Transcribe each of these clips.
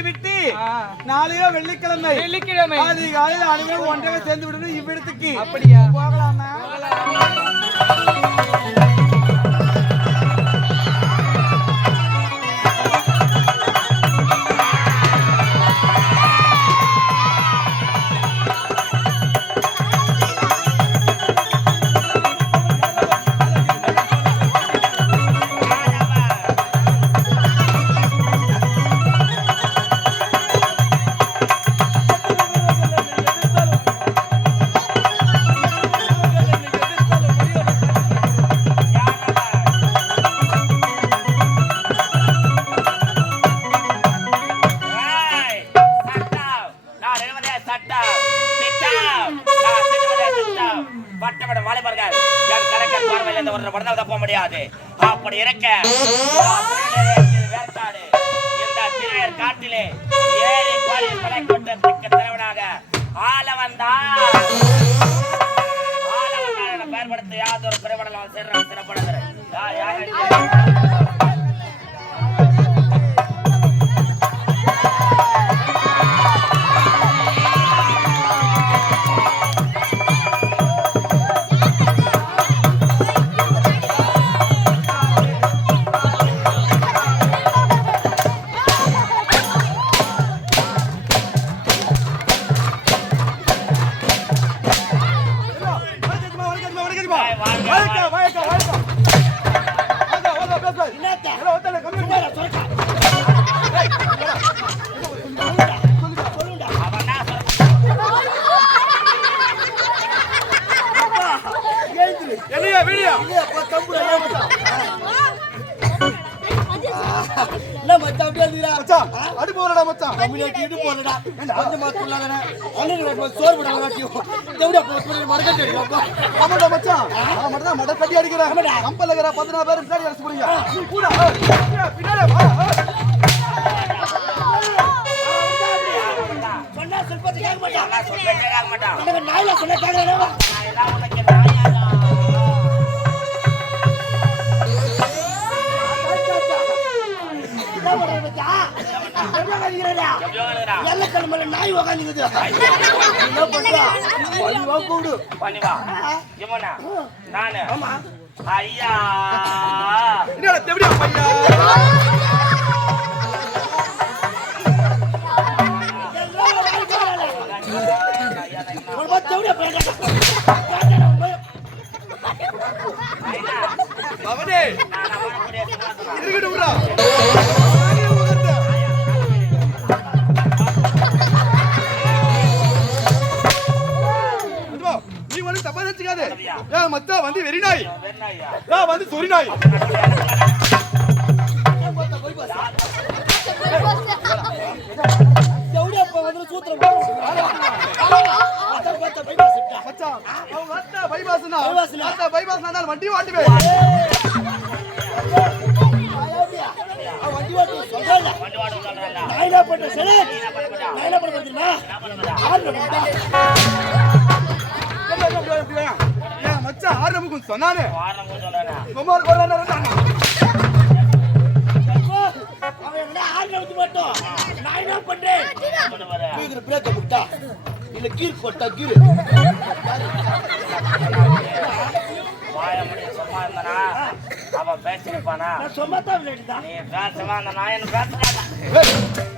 முடித்து விட்டு நாளையோ வெள்ளிக்கிழமை அதிகாலையில் அனைவரும் ஒன்றாக சேர்ந்து விடணும் இவ்விடத்துக்கு. அப்படியா? போகலாமா? அப்படி இருக்க வேற்காடு இந்த திருவேர் காட்டிலே ஏறி கோழி கொலை கூட்டத்துக்கு தலைவனாக ஆளவன் பயன்படுத்த யாதொரு குறைபடலாம் சிறப்படுகிறது. நாய் உக்காந்துக்குது நானு ஐயா அவனே இருக்கட்டும். மத்த வந்து வெறிநாய் வந்து சொரிநாய் வண்டி வாட்டுவே மச்சான் ஆரம்பம் சொன்னானே நான் என்ன பண்றேன் இல்ல கீர் போட்டா கீர் சும்மா இருந்தானா அவன் பேசிருப்பானா சும்மா தான் நீ பேசவா அந்த நாயன் பேசுறாங்க.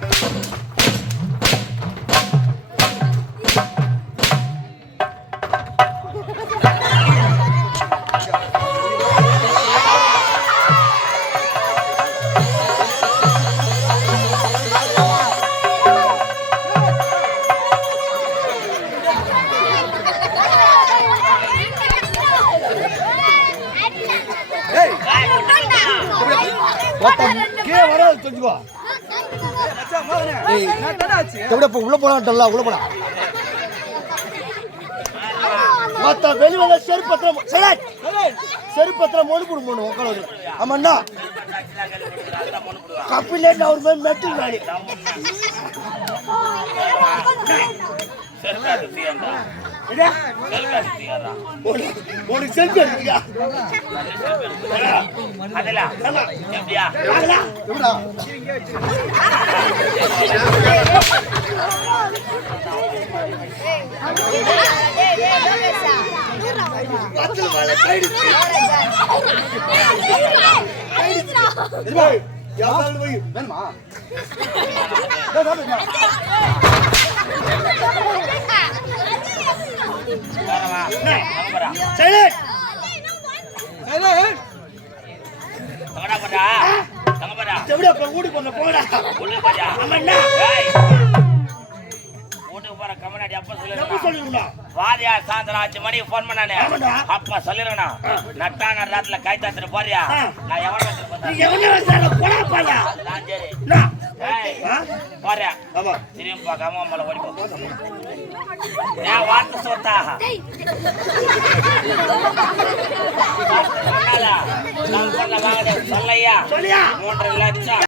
உள்ள போலாம் உள்ள போலாம் வெளிவந்த செருப்பத்திர மொழி போடும் உட்காந்து ஆமாண்ணா கப்பிலேட் அவர் மேல் மெட்டு உனக்கு செல்ஃபி எடுத்துக்கா அதெல்லாம் எப்படியா எப்படா பத்தில் மேல கைடிச்சு யாராலும் போய் வேணுமா சைலண்ட் எப்படியா ஊடி போன போடா வீட்டுக்கு போற கமனாடி அப்ப எப்படி சொல்லிருந்தா வாரியா சாயந்தரம் 5 மணிக்கு போன் பண்ணானே அப்ப சொல்லிருக்கா நட்டான ராத்துல கை தாத்துட்டு போறியா நான் எவன போறியா திரும்பி பார்க்காம அம்மளை ஓடி போ ஏன் வார்த்தை சொத்தா சொல்லையா 3.5 லட்சம்